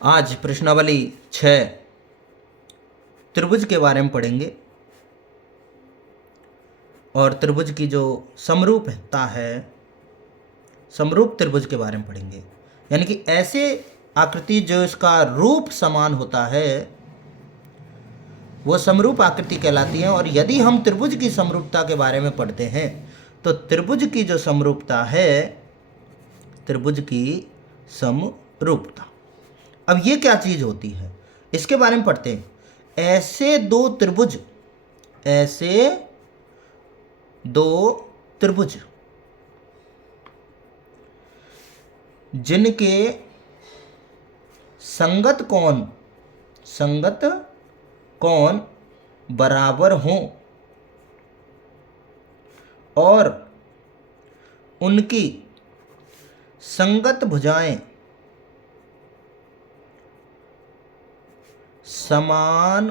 आज प्रश्नावली 6 त्रिभुज के बारे में पढ़ेंगे और त्रिभुज की जो समरूपता है, समरूप त्रिभुज के बारे में पढ़ेंगे। यानी कि ऐसे आकृति जो इसका रूप समान होता है वो समरूप आकृति कहलाती है। और यदि हम त्रिभुज की समरूपता के बारे में पढ़ते हैं तो त्रिभुज की जो समरूपता है, त्रिभुज की समरूपता, अब ये क्या चीज होती है इसके बारे में पढ़ते हैं। ऐसे दो त्रिभुज, ऐसे दो त्रिभुज जिनके संगत कोण बराबर हों और उनकी संगत भुजाएं समान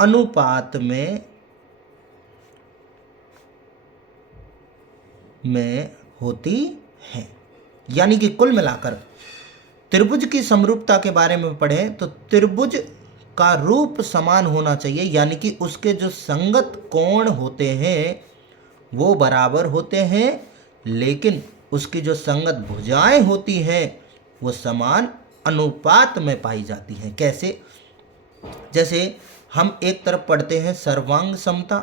अनुपात में होती है। यानी कि कुल मिलाकर त्रिभुज की समरूपता के बारे में पढ़ें तो त्रिभुज का रूप समान होना चाहिए, यानी कि उसके जो संगत कोण होते हैं वो बराबर होते हैं, लेकिन उसकी जो संगत भुजाएं होती हैं वो समान अनुपात में पाई जाती हैं। कैसे? जैसे हम एक तरफ पढ़ते हैं सर्वांग समता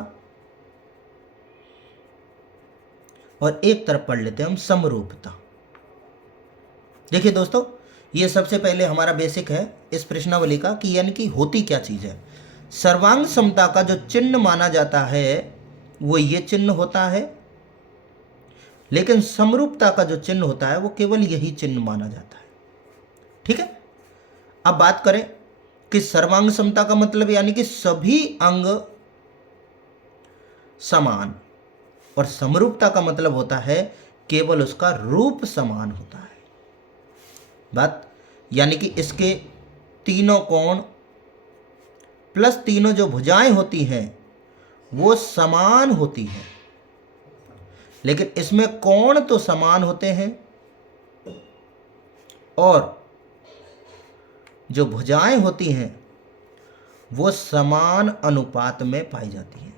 और एक तरफ पढ़ लेते हैं हम समरूपता। देखिए दोस्तों, ये सबसे पहले हमारा बेसिक है इस प्रश्नावली का कि यानी कि होती क्या चीज़ है। सर्वांग समता का जो चिन्ह माना जाता है वो ये चिन्ह होता है, लेकिन समरूपता का जो चिन्ह होता है वो केवल यही चिन्ह माना जाता है। ठीक है, अब बात करें कि सर्वांग समता का मतलब यानी कि सभी अंग समान, और समरूपता का मतलब होता है केवल उसका रूप समान होता है। बात यानी कि इसके तीनों कोण प्लस तीनों जो भुजाएं होती हैं वो समान होती हैं, लेकिन इसमें कोण तो समान होते हैं और जो भुजाएं होती हैं वो समान अनुपात में पाई जाती हैं।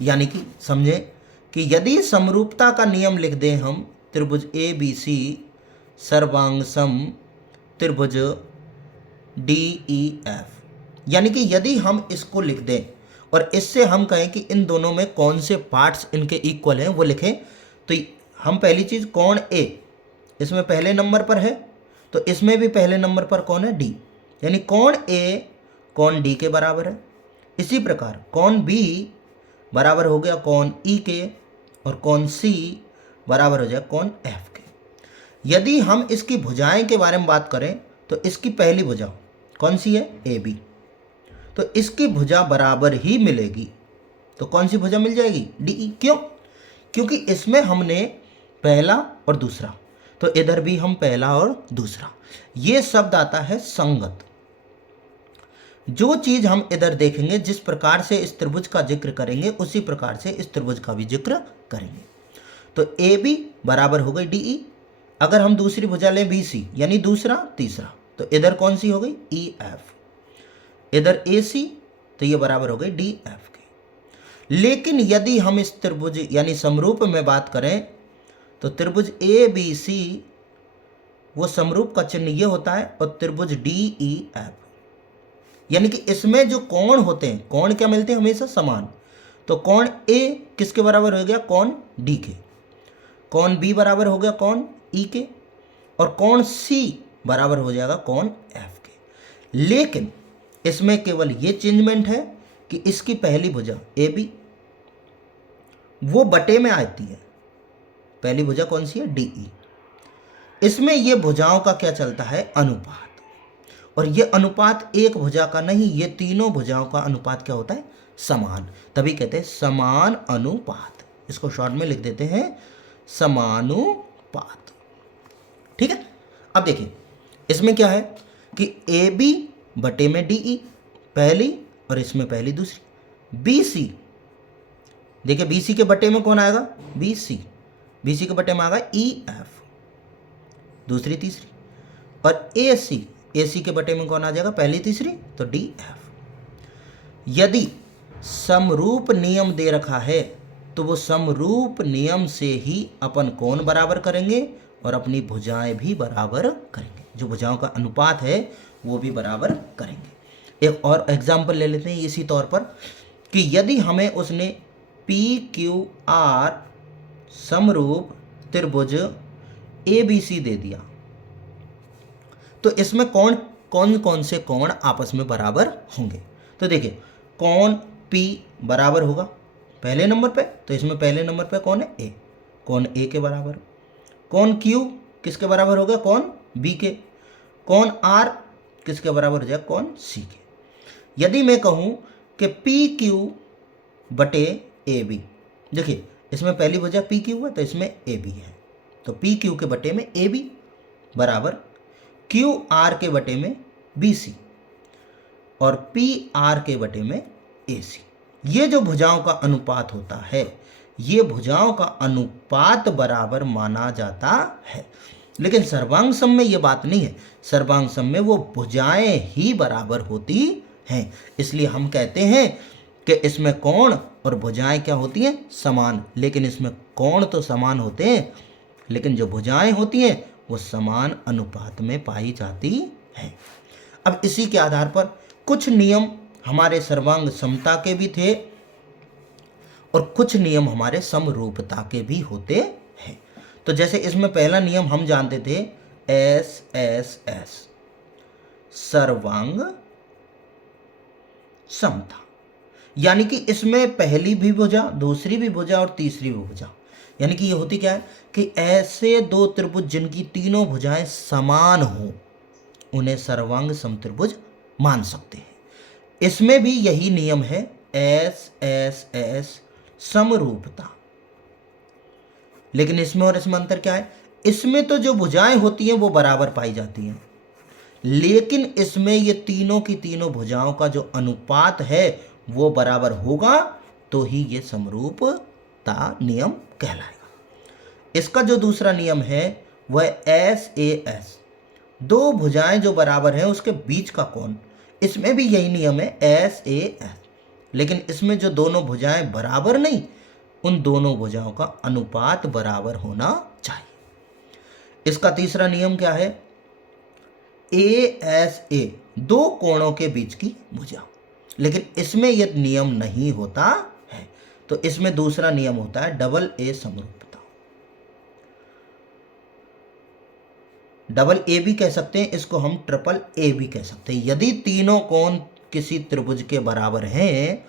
यानी कि समझें कि यदि समरूपता का नियम लिख दें हम, त्रिभुज ए बी सी सर्वांग सम त्रिभुज डी ई एफ, यानी कि यदि हम इसको लिख दें और इससे हम कहें कि इन दोनों में कौन से पार्ट्स इनके इक्वल हैं वो लिखें, तो हम पहली चीज़ कोण ए इसमें पहले नंबर पर है, तो इसमें भी पहले नंबर पर कौन है? डी, यानी कोण ए कोण डी के बराबर है। इसी प्रकार कोण बी बराबर हो गया कोण ई के, और कोण सी बराबर हो जाए कोण एफ के। यदि हम इसकी भुजाएं के बारे में बात करें तो इसकी पहली भुजा कौन सी है? ए बी, तो इसकी भुजा बराबर ही मिलेगी, तो कौन सी भुजा मिल जाएगी? D E. क्यों? क्योंकि इसमें हमने पहला और दूसरा, तो इधर भी हम पहला और दूसरा, ये शब्द आता है संगत। जो चीज हम इधर देखेंगे, जिस प्रकार से इस त्रिभुज का जिक्र करेंगे उसी प्रकार से इस त्रिभुज का भी जिक्र करेंगे। तो ए बी बराबर हो गई डी ई। अगर हम दूसरी भुजा लें बी सी, यानी दूसरा तीसरा, तो इधर कौन सी हो गई? E F. इधर ए सी, तो ये बराबर हो गई डी एफ के। लेकिन यदि हम इस त्रिभुज यानी समरूप में बात करें तो त्रिभुज ए बी सी वो समरूप का चिन्ह ये होता है, और त्रिभुज डी ई एफ यानी कि इसमें जो कोण होते हैं, कोण क्या मिलते हैं? हमेशा समान। तो कोण ए किसके बराबर हो गया? कोण डी के। कोण बी बराबर हो गया कोण ई के, और कोण सी बराबर हो जाएगा कोण एफ के। लेकिन इसमें केवल ये चेंजमेंट है कि इसकी पहली भुजा ए बी वो बटे में आती है। पहली भुजा कौन सी है? D E. इसमें ये भुजाओं का क्या चलता है? अनुपात। और ये अनुपात एक भुजा का नहीं, ये तीनों भुजाओं का अनुपात क्या होता है? समान। तभी कहते हैं समान अनुपात। इसको शॉर्ट में लिख देते हैं समानुपात। ठीक है, अब देखिए इसमें क्या है कि ए बी बटे में डी ई पहली, और इसमें पहली दूसरी। बी सी, देखिए बी सी के बटे में कौन आएगा? B C. बी सी के बटे में आएगा ई एफ, दूसरी तीसरी। और AC के बटे में कौन आ जाएगा, पहली तीसरी, तो DF। यदि समरूप नियम दे रखा है तो वो समरूप नियम से ही अपन कोण बराबर करेंगे और अपनी भुजाएं भी बराबर करेंगे, जो भुजाओं का अनुपात है वो भी बराबर करेंगे। एक और एग्जाम्पल ले लेते हैं इसी तौर पर कि यदि हमें उसने PQR समरूप त्रिभुज ABC दे दिया तो इसमें कौन कौन से कोण आपस में बराबर होंगे। तो देखिए कोण P बराबर होगा पहले नंबर पे, तो इसमें पहले नंबर पे कौन है, A, कोण A के बराबर। कोण Q किसके बराबर होगा, कोण B के। कोण R किसके बराबर हो जाएगा, कोण C के। यदि मैं कहूँ कि PQ बटे AB, देखिए इसमें पहली भुजा PQ है तो इसमें AB है, तो PQ के बटे में AB बराबर QR के बटे में BC और PR के बटे में AC। ये जो भुजाओं का अनुपात होता है, ये भुजाओं का अनुपात बराबर माना जाता है। लेकिन सर्वांग सम में ये बात नहीं है, सर्वांग सम में वो भुजाएं ही बराबर होती हैं। इसलिए हम कहते हैं कि इसमें कोण और भुजाएं क्या होती हैं, समान। लेकिन इसमें कोण तो समान होते हैं लेकिन जो भुजाएं होती हैं वो समान अनुपात में पाई जाती हैं। अब इसी के आधार पर कुछ नियम हमारे सर्वांग समता के भी थे और कुछ नियम हमारे समरूपता के भी होते हैं। तो जैसे इसमें पहला नियम हम जानते थे SSS, सर्वांग समता, यानी कि इसमें पहली भी भुजा, दूसरी भी भुजा और तीसरी भी भुजा, यानी कि ये होती क्या है कि ऐसे दो त्रिभुज जिनकी तीनों भुजाएं समान हो उन्हें सर्वांग समत्रिभुज मान सकते हैं। इसमें भी यही नियम है SSS समरूपता। लेकिन इसमें और इसमें अंतर क्या है, इसमें तो जो भुजाएं होती हैं वो बराबर पाई जाती हैं, लेकिन इसमें ये तीनों की तीनों भुजाओं का जो अनुपात है वो बराबर होगा तो ही ये समरूपता नियम कहलाएगा। इसका जो दूसरा नियम है वह SAS, दो भुजाएं जो बराबर हैं उसके बीच का कोण। इसमें भी यही नियम है SAS, लेकिन इसमें जो दोनों भुजाएं बराबर नहीं, उन दोनों भुजाओं का अनुपात बराबर होना चाहिए। इसका तीसरा नियम क्या है, ASA, दो कोणों के बीच की भुजा। लेकिन इसमें यह नियम नहीं होता है, तो इसमें दूसरा नियम होता है AA समरूपता। AA भी कह सकते हैं, इसको हम AAA भी कह सकते हैं। यदि तीनों कोण किसी त्रिभुज के बराबर हैं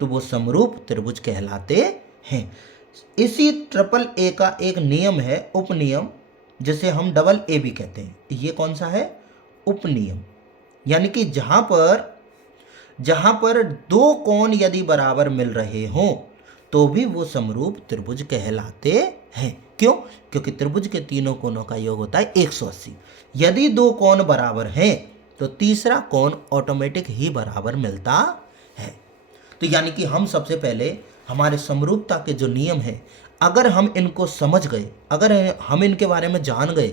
तो वो समरूप त्रिभुज कहलाते हैं। इसी AAA का एक नियम है, उपनियम, जिसे हम AA भी कहते हैं। ये कौन सा है, उपनियम, यानी कि जहां पर दो कोण यदि बराबर मिल रहे हों तो भी वो समरूप त्रिभुज कहलाते हैं। क्यों, क्योंकि त्रिभुज के तीनों कोणों का योग होता है 180। यदि दो कोण बराबर हैं तो तीसरा कोण ऑटोमेटिक ही बराबर मिलता है। तो यानी कि हम सबसे पहले हमारे समरूपता के जो नियम हैं, अगर हम इनको समझ गए, अगर हम इनके बारे में जान गए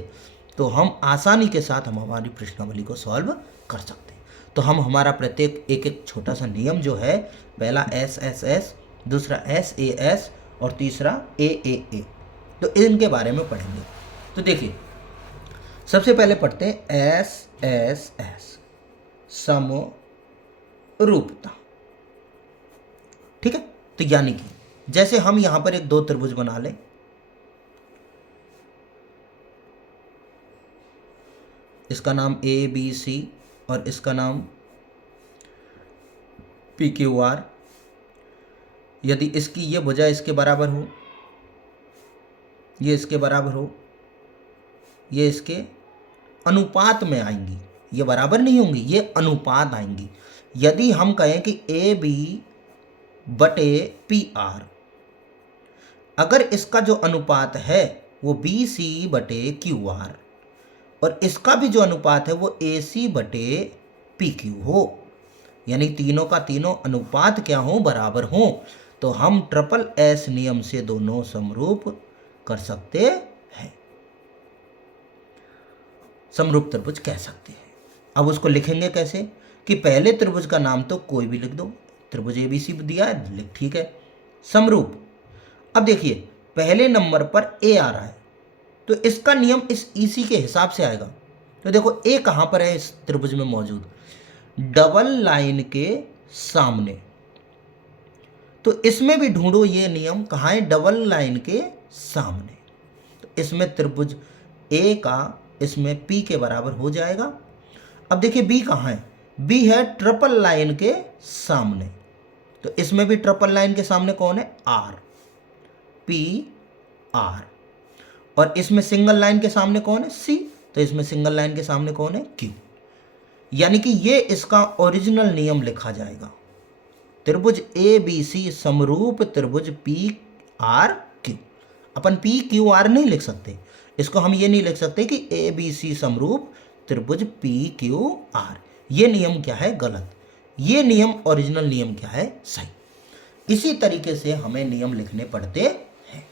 तो हम आसानी के साथ हम हमारी प्रश्नावली को सॉल्व कर सकते हैं। तो हम हमारा प्रत्येक एक एक छोटा सा नियम जो है, पहला SSS, दूसरा SAS और तीसरा AAA, तो इनके बारे में पढ़ेंगे। तो देखिए सबसे पहले पढ़ते हैं SSS, समरूपता। ठीक है, तो यानी कि जैसे हम यहां पर एक दो त्रिभुज बना लें, इसका नाम ABC और इसका नाम PQR। यदि इसकी ये भुजा इसके बराबर हो, ये इसके बराबर हो, ये इसके अनुपात में आएंगी, ये बराबर नहीं होंगी, ये अनुपात आएंगी। यदि हम कहें कि AB बटे PR, अगर इसका जो अनुपात है वो BC बटे QR और इसका भी जो अनुपात है वो AC बटे PQ हो, यानी तीनों का तीनों अनुपात क्या हो, बराबर हो, तो हम SSS नियम से दोनों समरूप कर सकते हैं। समरूप त्रिभुज कह सकते हैं। अब उसको लिखेंगे कैसे कि पहले त्रिभुज का नाम तो कोई भी लिख दो, त्रिभुज ABC दिया है, लिख ठीक है। समरूप, अब देखिए पहले नंबर पर A आ रहा है तो इसका नियम इस EC के हिसाब से आएगा। तो देखो A कहाँ पर है इस त्रिभुज में मौजूद, डबल लाइन के सामने। तो इसमें भी ढूंढो ये नियम कहाँ है, डबल लाइन के सामने। तो इसमें त्रिभुज A का इसमें P के बराबर हो जाएगा। अब देखिए B कहाँ है, B है ट्रिपल लाइन के सामने। तो इसमें भी ट्रिपल लाइन के सामने कौन है, R, P R। और इसमें सिंगल लाइन के सामने कौन है, C। तो इसमें सिंगल लाइन के सामने कौन है, Q। यानी कि ये इसका ओरिजिनल नियम लिखा जाएगा, त्रिभुज ABC समरूप त्रिभुज PRQ। अपन PQR नहीं लिख सकते, इसको हम ये नहीं लिख सकते कि ABC समरूप त्रिभुज PQR। ये नियम क्या है, गलत। ये नियम ओरिजिनल नियम क्या है, सही। इसी तरीके से हमें नियम लिखने पड़ते हैं।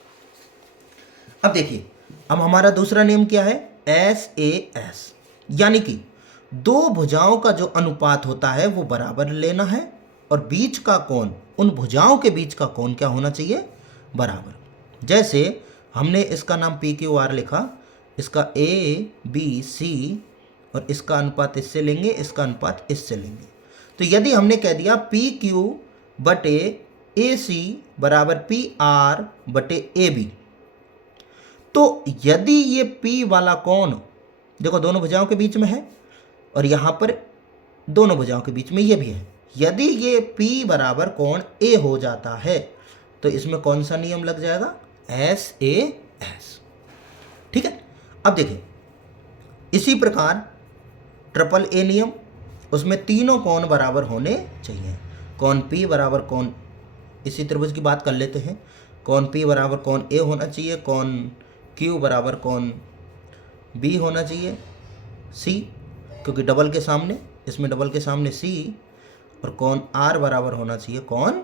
अब देखिए, अब हमारा दूसरा नियम क्या है, SAS, यानी कि दो भुजाओं का जो अनुपात होता है वो बराबर लेना है और बीच का कोण, उन भुजाओं के बीच का कोण क्या होना चाहिए, बराबर। जैसे हमने इसका नाम PQR लिखा, इसका ABC और इसका अनुपात इससे लेंगे, इसका अनुपात इससे लेंगे। तो यदि हमने कह दिया PQ बटे AC बराबर PR बटे AB, तो यदि ये P वाला कोण देखो दोनों भुजाओं के बीच में है और यहाँ पर दोनों भुजाओं के बीच में ये भी है, यदि ये P बराबर कोण A हो जाता है तो इसमें कौन सा नियम लग जाएगा, SAS। ठीक है। अब देखिए इसी प्रकार ट्रिपल A नियम, उसमें तीनों कोण बराबर होने चाहिए। कोण P बराबर कोण, इसी त्रिभुज की बात कर लेते हैं, कोण P बराबर कोण A होना चाहिए, कोण Q बराबर कोण B होना चाहिए, C, क्योंकि डबल के सामने, इसमें डबल के सामने C, और कोण R बराबर होना चाहिए कोण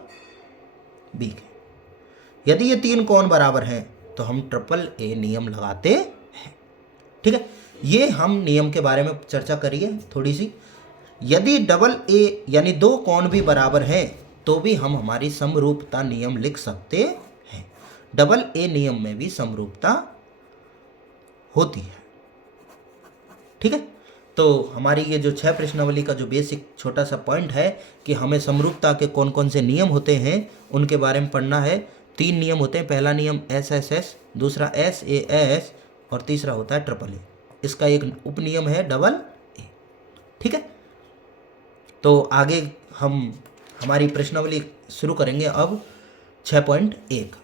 B के। यदि ये तीन कोण बराबर हैं तो हम ट्रिपल A नियम लगाते हैं। ठीक है, ये हम नियम के बारे में चर्चा करिए थोड़ी सी। यदि डबल A यानी दो कोण भी बराबर हैं तो भी हम हमारी समरूपता नियम लिख सकते हैं। डबल A नियम में भी समरूपता होती है। ठीक है, तो हमारी ये जो 6 प्रश्नावली का जो बेसिक छोटा सा पॉइंट है कि हमें समरूपता के कौन कौन से नियम होते हैं उनके बारे में पढ़ना है। 3 नियम होते हैं, पहला नियम SSS, दूसरा SAS और तीसरा होता है ट्रिपल A। इसका एक उपनियम है डबल A। ठीक है, तो आगे हम हमारी प्रश्नावली शुरू करेंगे अब 6.1।